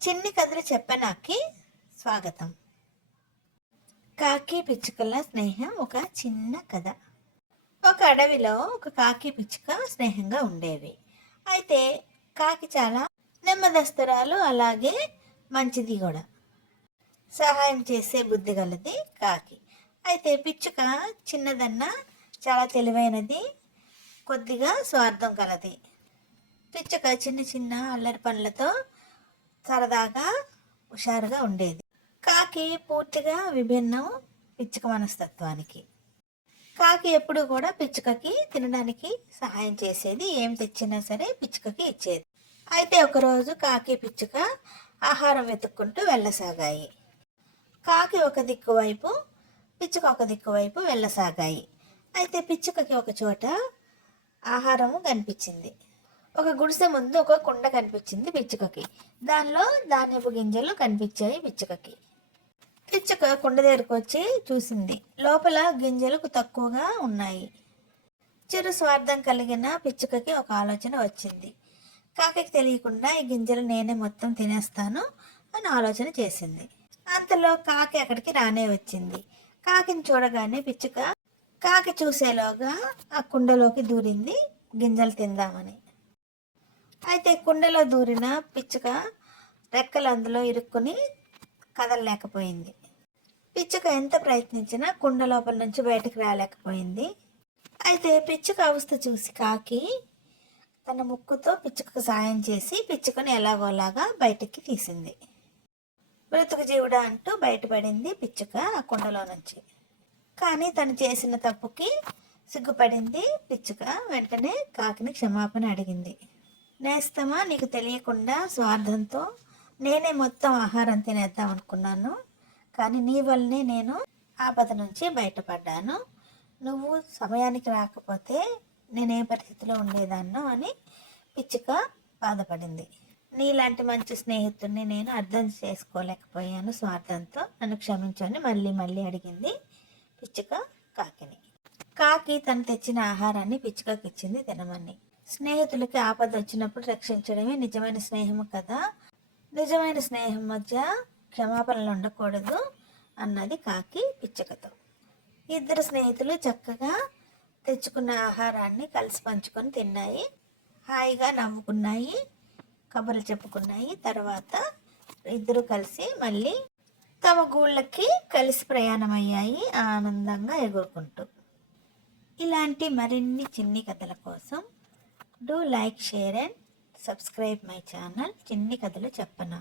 చిన్ని కథలు చెప్పనాకి స్వాగతం. కాకి పిచ్చుకల స్నేహం ఒక చిన్న కథ. ఒక అడవిలో ఒక కాకి పిచ్చుక స్నేహంగా ఉండేవి. అయితే కాకి చాలా నెమ్మదస్తురాలు, అలాగే మంచిది కూడా. సహాయం చేసే బుద్ధి గలది కాకి. అయితే పిచ్చుక చిన్నదన్నా చాలా తెలివైనది, కొద్దిగా స్వార్థం కలది. పిచ్చుక చిన్న చిన్న అల్లరి పనులతో సరదాగా హుషారుగా ఉండేది. కాకి పూర్తిగా విభిన్నం పిచ్చుక మనస్తత్వానికి. కాకి ఎప్పుడు కూడా పిచ్చుకకి తినడానికి సహాయం చేసేది, ఏం తెచ్చినా సరే పిచ్చుకకి ఇచ్చేది. అయితే ఒకరోజు కాకి పిచ్చుక ఆహారం వెతుక్కుంటూ వెళ్ళసాగాయి. కాకి ఒక దిక్కు వైపు, పిచ్చుక ఒక దిక్కు వైపు వెళ్ళసాగాయి. అయితే పిచ్చుకకి ఒక చోట ఆహారము కనిపించింది. ఒక గుడిసె ముందు ఒక కుండ కనిపించింది పిచ్చుకకి. దానిలో ధాన్యపు గింజలు కనిపించాయి పిచ్చుకకి. పిచ్చుక కుండ దగ్గరకు వచ్చి చూసింది. లోపల గింజలు తక్కువగా ఉన్నాయి. చిరు స్వార్థం కలిగిన పిచ్చుకకి ఒక ఆలోచన వచ్చింది. కాకి తెలియకుండా ఈ గింజలు నేనే మొత్తం తినేస్తాను అని ఆలోచన చేసింది. అంతలో కాకి అక్కడికి రానే వచ్చింది. కాకిని చూడగానే పిచ్చుక కాకి చూసేలోగా ఆ కుండలోకి దూరింది గింజలు తిందామని. అయితే కుండలో దూరిన పిచ్చుక రెక్కలు అందులో ఇరుక్కుని కదలలేకపోయింది. పిచ్చుక ఎంత ప్రయత్నించినా కుండ లోపల నుంచి బయటకు రాలేకపోయింది. అయితే పిచ్చుక అవస్థ చూసి కాకి తన ముక్కుతో పిచ్చుకకు సాయం చేసి పిచ్చుకను ఎలాగోలాగా బయటికి తీసింది. బ్రతుకు జీవుడా అంటూ బయటపడింది పిచ్చుక ఆ కుండలో నుంచి. కానీ తను చేసిన తప్పుకి సిగ్గుపడింది పిచ్చుక. వెంటనే కాకిని క్షమాపణ అడిగింది. నేస్తమా, నీకు తెలియకుండా స్వార్థంతో నేనే మొత్తం ఆహారం తినేద్దాం అనుకున్నాను, కానీ నీ వల్లనే నేను ఆపద నుంచి బయటపడ్డాను. నువ్వు సమయానికి రాకపోతే నేనే పరిస్థితిలో ఉండేదాన్నో అని పిచ్చుక బాధపడింది. నీలాంటి మంచి స్నేహితుడిని నేను అర్థం చేసుకోలేకపోయాను, స్వార్థంతో నన్ను క్షమించని మళ్ళీ మళ్ళీ అడిగింది పిచ్చుక కాకిని. కాకి తను తెచ్చిన ఆహారాన్ని పిచ్చుకకి ఇచ్చింది తినమని. స్నేహితులకి ఆపద వచ్చినప్పుడు రక్షించడమే నిజమైన స్నేహము కదా. నిజమైన స్నేహం మధ్య క్షమాపణలు ఉండకూడదు అన్నది కాకి పిచ్చుకతో. ఇద్దరు స్నేహితులు చక్కగా తెచ్చుకున్న ఆహారాన్ని కలిసి పంచుకొని తిన్నాయి. హాయిగా నవ్వుకున్నాయి, కబుర్లు చెప్పుకున్నాయి. తర్వాత ఇద్దరు కలిసి మళ్ళీ తమ గూళ్ళకి కలిసి ప్రయాణం అయ్యాయి, ఆనందంగా ఎగురుకుంటూ. ఇలాంటి మరిన్ని చిన్ని కథల కోసం do like, share and subscribe my channel చిన్ని కథలు చెప్పనా.